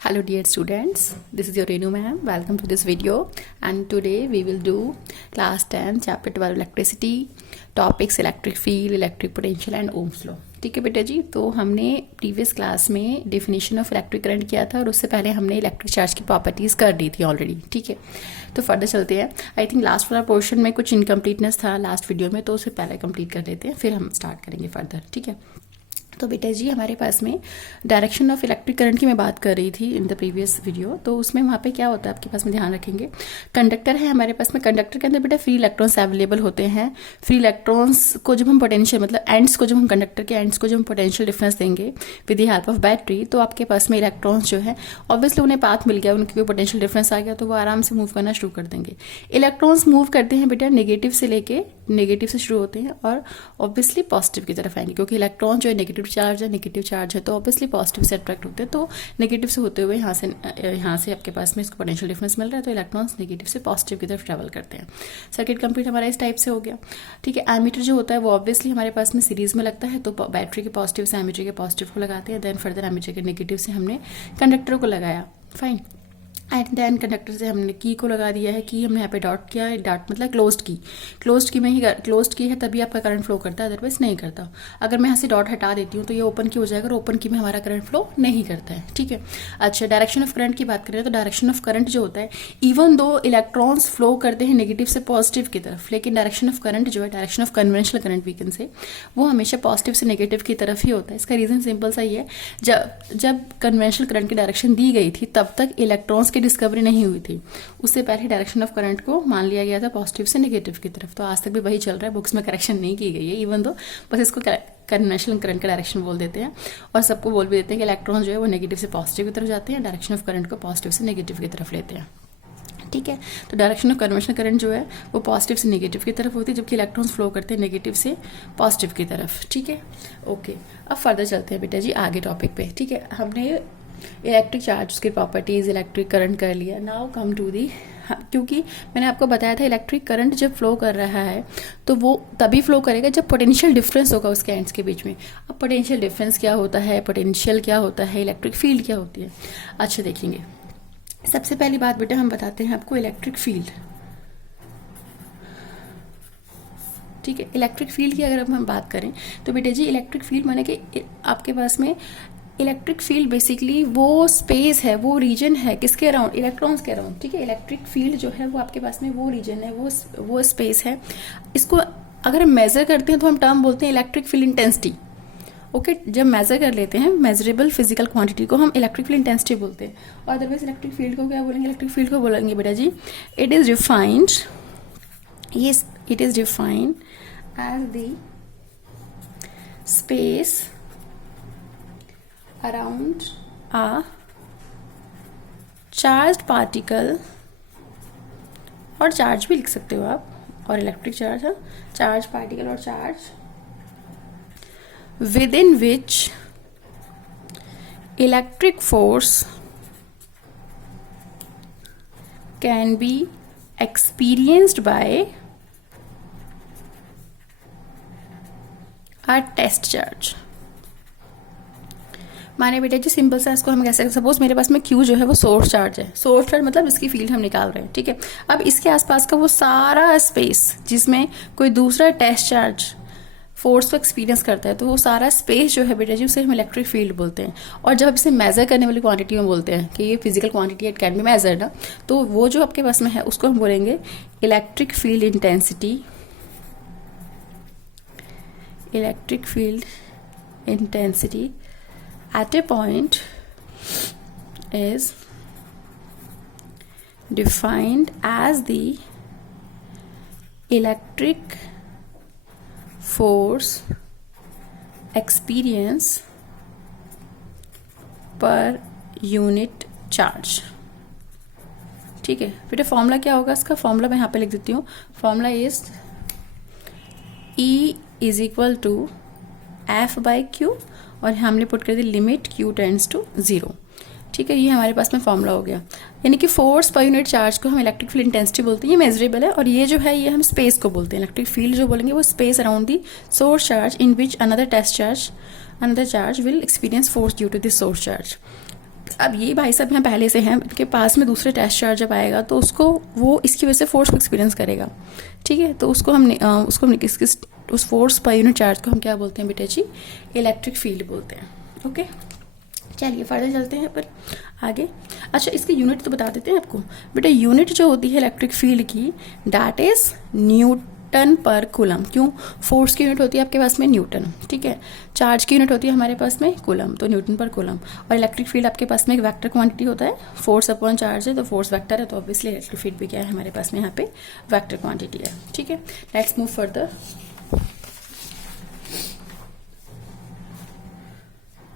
Hello dear students, this is your Renu ma'am. Welcome to this video and today we will do class 10 chapter 12 electricity topics electric field, electric potential and Ohm's law. ठीक है बेटा जी, तो हमने previous class में definition of electric current किया था और उससे पहले हमने इलेक्ट्रिक चार्ज की प्रॉपर्टीज़ कर दी थी ऑलरेडी. ठीक है, तो फर्दर चलते हैं. आई थिंक लास्ट वाला पोर्शन में कुछ इनकम्प्लीटनेस था लास्ट वीडियो में, तो उसे पहले कंप्लीट कर लेते हैं, फिर हम स्टार्ट करेंगे फर्दर. ठीक है, तो बेटा जी हमारे पास में डायरेक्शन ऑफ इलेक्ट्रिक करंट की मैं बात कर रही थी इन द प्रीवियस वीडियो. तो उसमें वहाँ पे क्या होता है आपके पास में ध्यान रखेंगे, कंडक्टर है हमारे पास में. कंडक्टर के अंदर बेटा फ्री इलेक्ट्रॉन्स अवेलेबल होते हैं. फ्री इलेक्ट्रॉन्स को जब हम पोटेंशियल मतलब एंड्स को जब हम कंडक्टर के एंड्स को जब हम पोटेंशियल डिफरेंस देंगे with the help of battery, तो आपके पास में इलेक्ट्रॉन्स जो है ऑब्वियसली उन्हें पाथ मिल गया, उनकी कोई पोटेंशियल डिफरेंस आ गया तो वो आराम से मूव करना शुरू कर देंगे. इलेक्ट्रॉन्स मूव करते हैं बेटा नेगेटिव से लेके नेगेटिव से शुरू होते हैं और ऑब्वियसली पॉजिटिव की तरफ आएंगे, क्योंकि इलेक्ट्रॉन जो है नेगेटिव चार्ज है तो ऑब्वियसली पॉजिटिव से अट्रैक्ट होते हैं. तो नेगेटिव से होते हुए यहाँ से आपके पास में इसको पोटेंशियल डिफरेंस मिल रहा है, तो इलेक्ट्रॉन्स नेगेटिव से पॉजिटिव की तरफ ट्रैवल करते हैं. सर्किट कंप्लीट हमारा इस टाइप से हो गया. ठीक है, एमीटर जो होता है वो ऑब्वियसली हमारे पास में सीरीज में लगता है, तो बैटरी के पॉजिटिव से एमीटर के पॉजिटिव को लगाते हैं. देन फर्दर एमीटर के नेगेटिव से हमने कंडक्टर को लगाया. फाइन. एंड देन कंडक्टर से हमने की को लगा दिया है. की हमने यहाँ पे डॉट किया है. डॉट मतलब क्लोज्ड की में ही क्लोज्ड की है तभी आपका करंट फ्लो करता है, अदरवाइज नहीं करता. अगर मैं यहाँ से डॉट हटा देती हूँ तो ये ओपन की हो जाएगा और ओपन की में हमारा करंट फ्लो नहीं करता है. ठीक है, अच्छा डायरेक्शन ऑफ करंट की बात करें तो डायरेक्शन ऑफ करंट जो होता है, इवन दो इलेक्ट्रॉन्स फ्लो करते हैं नेगेटिव से पॉजिटिव की तरफ, लेकिन डायरेक्शन ऑफ करंट जो है, direction of conventional current weaken से, वो हमेशा पॉजिटिव से नेगेटिव की तरफ ही होता है. इसका रीजन सिंपल सा ही है, जब कन्वेंशनल करंट की डायरेक्शन दी गई थी तब तक इलेक्ट्रॉन्स की डिस्कवरी नहीं हुई थी. उससे पहले डायरेक्शन ऑफ करंट को मान लिया गया था पॉजिटिव से नेगेटिव की तरफ. तो आज तक भी वही चल रहा है, बुक्स में करेक्शन नहीं की गई है इवन दो, बस इसको कन्वेंशनल करंट का डायरेक्शन बोल देते हैं और सबको बोल भी देते हैं कि इलेक्ट्रॉन जो है वो नेगेटिव से पॉजिटिव की तरफ जाते हैं, डायरेक्शन ऑफ करंट को पॉजिटिव से नेगेटिव की तरफ लेते हैं. ठीक है, तो डायरेक्शन ऑफ कन्वेंशनल करंट जो है वो पॉजिटिव से नेगेटिव की तरफ होती है, जबकि इलेक्ट्रॉन्स फ्लो करते हैं नेगेटिव से पॉजिटिव की तरफ. ठीक है, ओके. अब फर्दर चलते हैं बेटा जी आगे टॉपिक पे. ठीक है, हमने इलेक्ट्रिक चार्ज उसकी प्रॉपर्टीज इलेक्ट्रिक करंट कर लिया. नाउ कम टू दी, क्योंकि मैंने आपको बताया था इलेक्ट्रिक करंट जब फ्लो कर रहा है तो वो तभी फ्लो करेगा जब पोटेंशियल डिफरेंस होगा उसके एंड्स के बीच में. अब पोटेंशियल डिफरेंस क्या होता है, पोटेंशियल क्या होता है, इलेक्ट्रिक फील्ड क्या होती है. अच्छा देखेंगे, सबसे पहली बात बेटा हम बताते हैं आपको इलेक्ट्रिक फील्ड. ठीक है, इलेक्ट्रिक फील्ड की अगर हम बात करें तो बेटा जी इलेक्ट्रिक फील्ड माने कि आपके पास में इलेक्ट्रिक फील्ड बेसिकली वो स्पेस है, वो रीजन है किसके अराउंड, इलेक्ट्रॉन्स के अराउंड. ठीक है, इलेक्ट्रिक फील्ड जो है वो आपके पास में वो रीजन है, वो स्पेस है. इसको अगर हम मेजर करते हैं तो हम टर्म बोलते हैं इलेक्ट्रिक फील्ड इंटेंसिटी. ओके, जब मेजर कर लेते हैं मेजरेबल फिजिकल क्वांटिटी को हम इलेक्ट्रिक फील्ड इंटेंसिटी बोलते हैं. और अदरवाइज इलेक्ट्रिक फील्ड को क्या बोलेंगे, इलेक्ट्रिक फील्ड को बोलेंगे बेटा जी it is defined as the space around a charged particle, और चार्ज भी लिख सकते हो आप, और इलेक्ट्रिक चार्ज है चार्ज पार्टिकल और charge within which electric force can be experienced by a test charge. माने बेटा जी सिंपल सा इसको हम कह सकते हैं, सपोज मेरे पास में Q जो है वो सोर्स चार्ज है. सोर्स चार्ज मतलब इसकी फील्ड हम निकाल रहे हैं. ठीक है, अब इसके आसपास का वो सारा स्पेस जिसमें कोई दूसरा टेस्ट चार्ज फोर्स को एक्सपीरियंस करता है, तो वो सारा स्पेस जो है बेटा जी उसे हम इलेक्ट्रिक फील्ड बोलते हैं. और जब इसे मेजर करने वाली क्वांटिटी में बोलते हैं कि ये physical quantity it can be measured ना, तो वो जो आपके पास में है उसको हम बोलेंगे electric field intensity. Electric field intensity at a point is defined as the electric force experience per unit charge. ठीक है बेटा, फॉर्मूला क्या होगा इसका, फॉर्मूला मैं यहाँ पे लिख देती हूँ. Formula is E is equal to F by Q और हमने पुट कर दी लिमिट Q टेंड्स टू 0. ठीक है, ये हमारे पास में फॉर्मूला हो गया. यानी कि फोर्स पर यूनिट चार्ज को हम इलेक्ट्रिक फील्ड इंटेंसिटी बोलते हैं, ये मेजरेबल है. और ये जो है ये हम स्पेस को बोलते हैं. इलेक्ट्रिक फील्ड जो बोलेंगे वो space around the source charge in which another charge will experience force due to this source charge. अब ये भाई साहब यहाँ पहले से हैं, इनके पास में दूसरे टेस्ट चार्ज जब आएगा तो उसको वो इसकी वजह से फोर्स को एक्सपीरियंस करेगा, ठीक है। तो उसको हमने किस उस फोर्स पर यूनिट चार्ज को हम क्या बोलते हैं बेटा जी, इलेक्ट्रिक फील्ड बोलते हैं। ओके, चलिए फर्दर चलते हैं पर आगे। अच्छा, इसकी यूनिट तो बता देते हैं आपको बेटा। यूनिट जो होती है इलेक्ट्रिक फील्ड की, दैट इज न्यूटन पर कूलम। क्यों? फोर्स की यूनिट होती है आपके पास में न्यूटन, ठीक है। चार्ज की यूनिट होती है हमारे पास में कूलम, तो न्यूटन पर कूलम। और इलेक्ट्रिक फील्ड आपके पास में एक वेक्टर क्वांटिटी होता है, फोर्स अपॉन चार्ज है, तो फोर्स वेक्टर है, तो ऑब्वियसली इलेक्ट्रिक फील्ड भी क्या है हमारे पास में यहाँ पे वेक्टर क्वांटिटी है, ठीक है। Let's move further.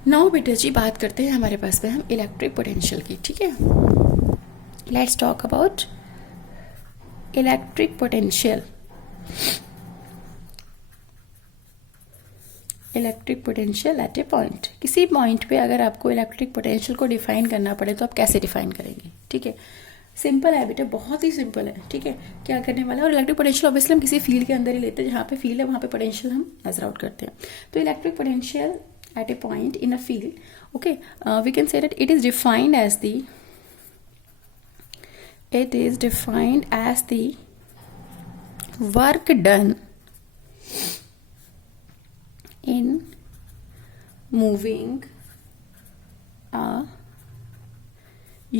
नाउ बेटा जी बात करते हैं हमारे पास में हम इलेक्ट्रिक पोटेंशियल की, ठीक है। Let's talk about electric potential. Electric potential at a point. किसी पॉइंट पे अगर आपको इलेक्ट्रिक पोटेंशियल को डिफाइन करना पड़े तो आप कैसे डिफाइन करेंगे, ठीक है। सिंपल है बेटा, बहुत ही सिंपल है, ठीक है। क्या करने वाला है, और इलेक्ट्रिक पोटेंशियल ऑब्वियसली हम किसी फील्ड के अंदर ही लेते हैं, जहाँ पे फील्ड है वहाँ पे पोटेंशियल हम मेजर आउट करते हैं। तो electric potential at a point in a field, okay, we can say that it is defined as the work done in moving a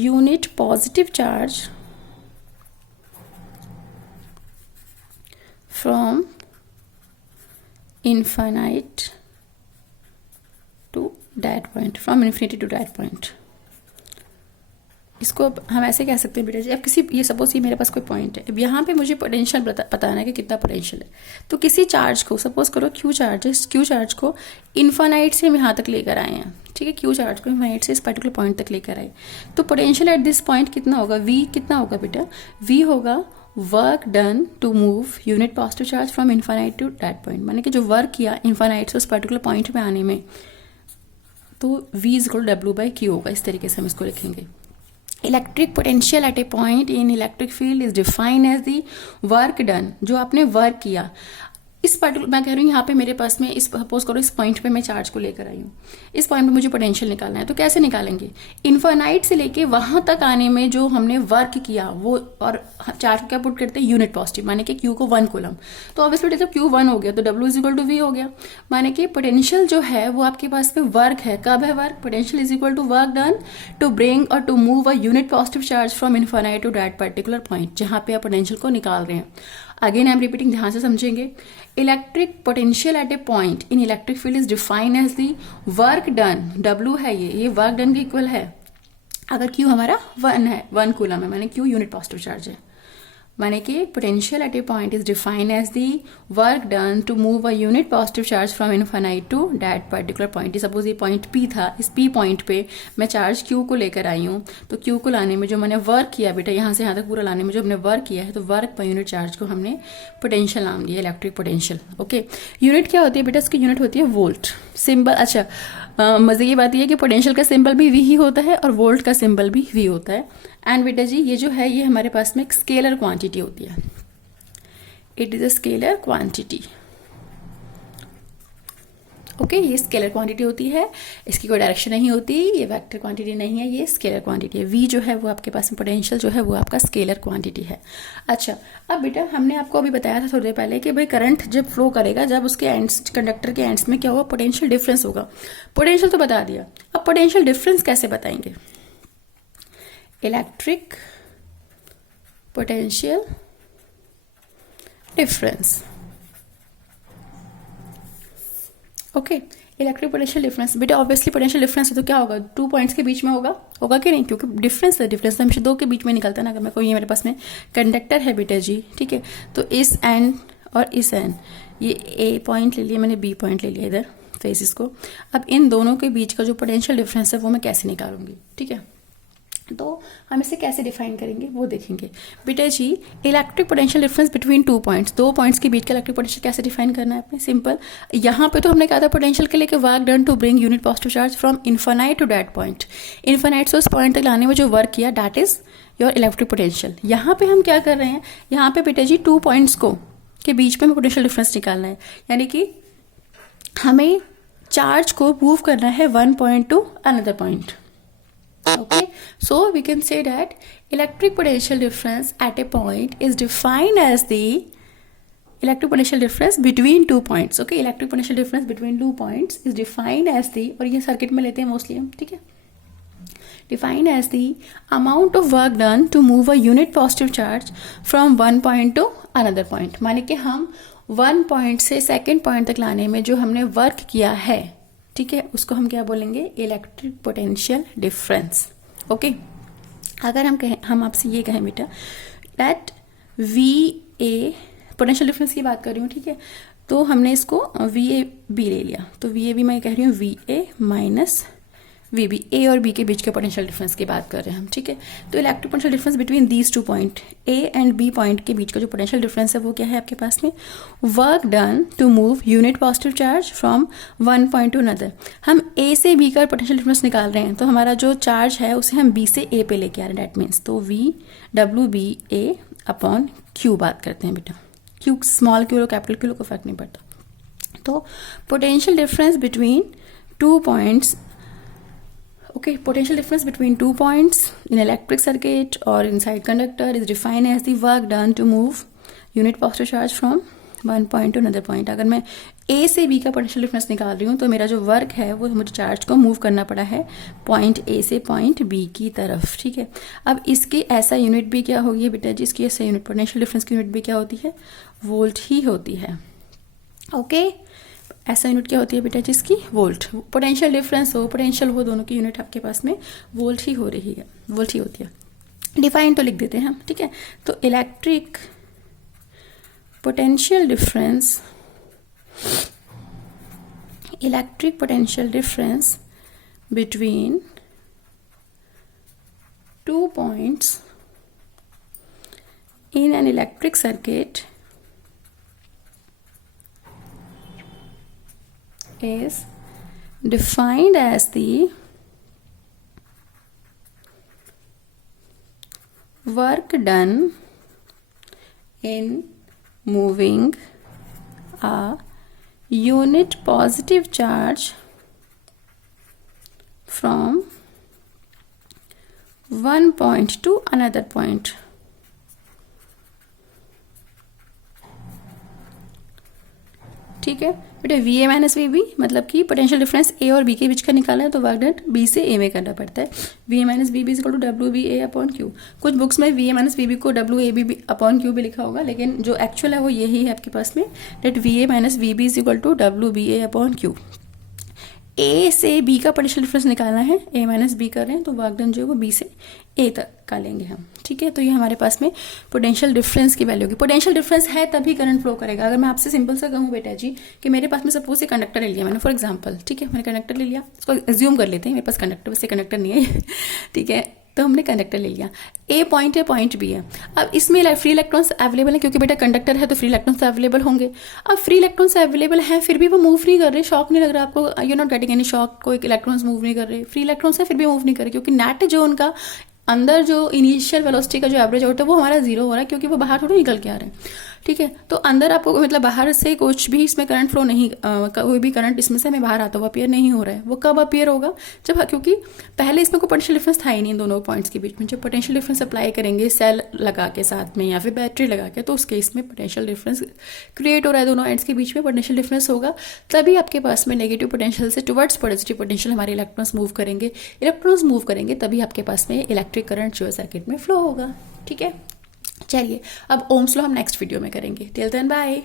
unit positive charge from infinite that point, from infinity to that point. इसको अब हम ऐसे कह सकते हैं बेटा जी, अब किसी ये सपोज ये मेरे पास कोई पॉइंट है, अब यहाँ पे मुझे पोटेंशियल बताना है कि कितना पोटेंशियल है। तो किसी चार्ज को सपोज करो क्यू चार्ज है, क्यू चार्ज को इन्फानाइट से हम यहाँ तक लेकर आए हैं, ठीक है। क्यू चार्ज को इन्फानाइट से इस पर्टिकुलर पॉइंट तक लेकर आए, तो पोटेंशियल एट दिस पॉइंट कितना होगा, वी कितना होगा बेटा, वी होगा work done to move unit positive charge from infinite to that point. माने कि जो वर्क किया इन्फानाइट से उस पर्टिकुलर पॉइंट में आने में, तो V is equal W by Q होगा। इस तरीके से हम इसको लिखेंगे। Electric potential at a point in electric field is defined as the work done, जो आपने वर्क किया। इस पर्टिकुलर मैं कह रही हूँ यहाँ पे मेरे पास में इस सपोज करो इस पॉइंट पे मैं चार्ज को लेकर आई हूँ, इस पॉइंट पे मुझे पोटेंशियल निकालना है, तो कैसे निकालेंगे, इन्फानाइट से लेके वहां तक आने में जो हमने वर्क किया वो, और चार्ज को क्या पुट करते हैं, यूनिट पॉजिटिव, माने कि क्यू को 1 कूलम। तो ऑब्वियसली जब क्यू 1 हो गया तो W is equal to V हो गया, माने कि पोटेंशियल जो है वो आपके पास में वर्क है। कब है work, potential is equal to work done to bring और to move a unit positive charge from infinite to that particular point, जहां पे आप पोटेंशियल को निकाल रहे हैं। अगेन आई एम रिपीटिंग, ध्यान से समझेंगे। Electric potential at a point in electric field is defined as the work done, W है ये वर्क डन के इक्वल है। अगर Q हमारा 1 है, 1 कूलम है, माने Q यूनिट पॉजिटिव चार्ज है, माने कि potential at a point is defined as the work done to move a unit positive charge from infinite to that particular point. Suppose ये पॉइंट P था, इस P पॉइंट पे मैं charge Q को लेकर आई हूँ, तो Q को लाने में जो मैंने वर्क किया बेटा, यहाँ से यहाँ तक पूरा लाने में जो हमने वर्क किया है, तो वर्क पर यूनिट चार्ज को हमने पोटेंशियल नाम दिया, इलेक्ट्रिक पोटेंशियल। ओके, यूनिट क्या होती है बेटा, इसकी यूनिट होती है वोल्ट। सिंबल, अच्छा मजे की बात यह है कि पोटेंशियल का सिंबल भी V ही होता है और वोल्ट का सिंबल भी V होता है। एंड बेटा जी ये जो है ये हमारे पास में एक स्केलर क्वांटिटी होती है, it is a scalar quantity. Okay, ये स्केलर क्वांटिटी होती है, इसकी कोई डायरेक्शन नहीं होती, ये वेक्टर क्वांटिटी नहीं है, ये स्केलर क्वांटिटी है। V जो है वो आपके पास में पोटेंशियल जो है वो आपका स्केलर क्वांटिटी है। अच्छा, अब बेटा हमने आपको अभी बताया था थोड़ी देर पहले कि भाई करंट जब फ्लो करेगा, जब उसके एंड्स, कंडक्टर के एंड्स में क्या होगा, पोटेंशियल डिफरेंस होगा। पोटेंशियल तो बता दिया, अब पोटेंशियल डिफरेंस कैसे बताएंगे, electric potential difference. Okay, electric potential difference बेटा, ऑब्वियसली पोटेंशियल डिफरेंस है तो क्या होगा, 2 पॉइंट्स के बीच में होगा कि नहीं, क्योंकि डिफरेंस है, डिफरेंस हमेशा 2 के बीच में निकलता है ना। अगर मैं कोई, ये मेरे पास में कंडक्टर है बेटा जी, ठीक है, तो इस एंड और इस एंड, ये A पॉइंट ले लिया मैंने, B पॉइंट ले लिया इधर फेसिस को। अब इन दोनों के बीच का जो पोटेंशियल डिफरेंस है वो मैं कैसे निकालूंगी, ठीक है। तो हम इसे कैसे डिफाइन करेंगे वो देखेंगे बेटा जी। Electric potential difference between 2 points, 2 points के बीच का इलेक्ट्रिक पोटेंशियल कैसे डिफाइन करना है अपने, सिंपल। यहाँ पे तो हमने कहा था पोटेंशियल के लिए कि work done to bring unit positive charge from infinite to that point, infinite से उस पॉइंट तक लाने में जो वर्क किया that is your electric potential. यहाँ पे हम क्या कर रहे हैं, यहाँ पे बेटा जी 2 पॉइंट्स को के बीच में पोटेंशियल डिफरेंस निकालना है, यानी कि हमें चार्ज को मूव करना है 1 point to another point. Okay, so we can say that electric potential difference at a point is defined as the electric potential difference between 2 points. Okay, electric potential difference between 2 points is defined as the, और ये circuit में लेते हैं mostly हम, ठीक है, defined as the amount of work done to move a unit positive charge from one point to another point. माने कि हम 1 पॉइंट से सेकेंड पॉइंट तक लाने में जो हमने वर्क किया है, ठीक है, उसको हम क्या बोलेंगे, इलेक्ट्रिक पोटेंशियल डिफरेंस. ओके, अगर हम आपसे ये कहें बेटा that V A, potential difference की बात कर रही हूँ, ठीक है, तो हमने इसको वी ए बी ले लिया, तो वी ए बी मैं कह रही हूँ V A minus V B, A और बी के बीच के पोटेंशियल डिफरेंस की बात कर रहे हैं हम, ठीक है. तो electric potential difference between these 2 point, A and B point के बीच का जो पोटेंशियल डिफरेंस है वो क्या है आपके पास में, work done to move unit positive charge from one point to another. हम ए से बी का पोटेंशियल डिफरेंस निकाल रहे हैं, तो हमारा जो चार्ज है उसे हम बी से ए पे लेके आ रहे हैं, डेट मीन्स तो V W B A upon Q बात करते हैं बेटा. क्यू स्मॉल क्यू लो कैपिटल क्यू लो को फर्क नहीं पड़ता. तो potential difference between 2 points, okay, potential difference between 2 points in electric circuit or inside conductor is defined as the work done to move unit positive charge from one point to another point. अगर मैं A से B का potential difference निकाल रही हूँ तो मेरा जो वर्क है वो मुझे चार्ज को मूव करना पड़ा है पॉइंट A से पॉइंट B की तरफ, ठीक है. अब इसकी ऐसा यूनिट भी क्या होगी बेटा जी, इसकी ऐसा यूनिट पोटेंशियल डिफरेंस की यूनिट भी क्या होती है, वोल्ट ही होती है. ओके, ऐसा यूनिट क्या होती है बेटा जिसकी, वोल्ट. पोटेंशियल डिफरेंस हो, पोटेंशियल हो, दोनों की यूनिट आपके पास में वोल्ट ही हो रही है, वोल्ट ही होती है. डिफाइन तो लिख देते हैं हम, ठीक है. तो electric potential difference, electric potential difference between 2 points in an electric circuit is defined as the work done in moving a unit positive charge from one point to another point. ठीक है बेटा, V A minus V B मतलब कि potential difference ए और B के बीच का निकाला है तो वर्क डन बी से ए में करना पड़ता है. V A minus V B equal to W B A upon Q. कुछ बुक्स में V A minus V B को W A B upon Q भी लिखा होगा, लेकिन जो एक्चुअल है वो यही है आपके पास में, that V A minus V B is equal to W B A upon Q. A से बी का पोटेंशियल डिफरेंस निकालना है, ए माइनस बी कर रहे हैं तो वर्क डन जो है वो बी से ए तक का लेंगे हम, ठीक है. तो ये हमारे पास में पोटेंशियल डिफरेंस की वैल्यू होगी. पोटेंशियल डिफरेंस है तभी करंट फ्लो करेगा. अगर मैं आपसे सिंपल सा कहूँ बेटा जी कि मेरे पास में सपोज ये कंडक्टर ले लिया मैंने फॉर एग्जांपल, ठीक है, मैंने कंडक्टर ले लिया, इसको एज्यूम कर लेते हैं मेरे पास कंडक्टर, वैसे कंडक्टर नहीं है ठीक है, तो हमने कंडक्टर ले लिया, ए पॉइंट है, पॉइंट बी है. अब इसमें फ्री इलेक्ट्रॉन्स अवेलेबल है क्योंकि बेटा कंडक्टर है तो फ्री इलेक्ट्रॉन्स अवेलेबल होंगे. अब फ्री इलेक्ट्रॉन्स अवेलेबल हैं फिर भी वो मूव नहीं कर रहे, शॉक नहीं लग रहा आपको, you not getting any shock, कोई इलेक्ट्रॉन्स मूव नहीं कर रहे, फ्री इलेक्ट्रॉन्स है फिर भी मूव नहीं कर रहे क्योंकि नेट जो उनका अंदर जो इनिशियल वेलोसिटी का जो एवरेज होता है वो हमारा जीरो हो रहा है क्योंकि वो बाहर थोड़ी निकल के आ रहे हैं, ठीक है. तो अंदर आपको मतलब बाहर से कुछ भी इसमें करंट फ्लो नहीं, कोई भी करंट इसमें से हमें बाहर आता हुआ अपीयर नहीं हो रहा है. वो कब अपीयर होगा, जब, क्योंकि पहले इसमें कोई पोटेंशियल डिफरेंस था ही नहीं दोनों पॉइंट्स के बीच में. जब पोटेंशियल डिफरेंस अप्लाई करेंगे सेल लगा के साथ में या फिर बैटरी लगा के, तो उस केस में पोटेंशियल डिफरेंस क्रिएट हो रहा है, दोनों एंड्स के बीच में पोटेंशियल डिफरेंस होगा, तभी आपके पास में नेगेटिव पोटेंशियल से टुवर्ड्स पॉजिटिव पोटेंशियल हमारे इलेक्ट्रॉन्स मूव करेंगे, तभी आपके पास में इलेक्ट्रिक करंट जो है सर्किट में फ्लो होगा, ठीक है. चलिए अब ओम्स लॉ हम नेक्स्ट वीडियो में करेंगे. Till then bye.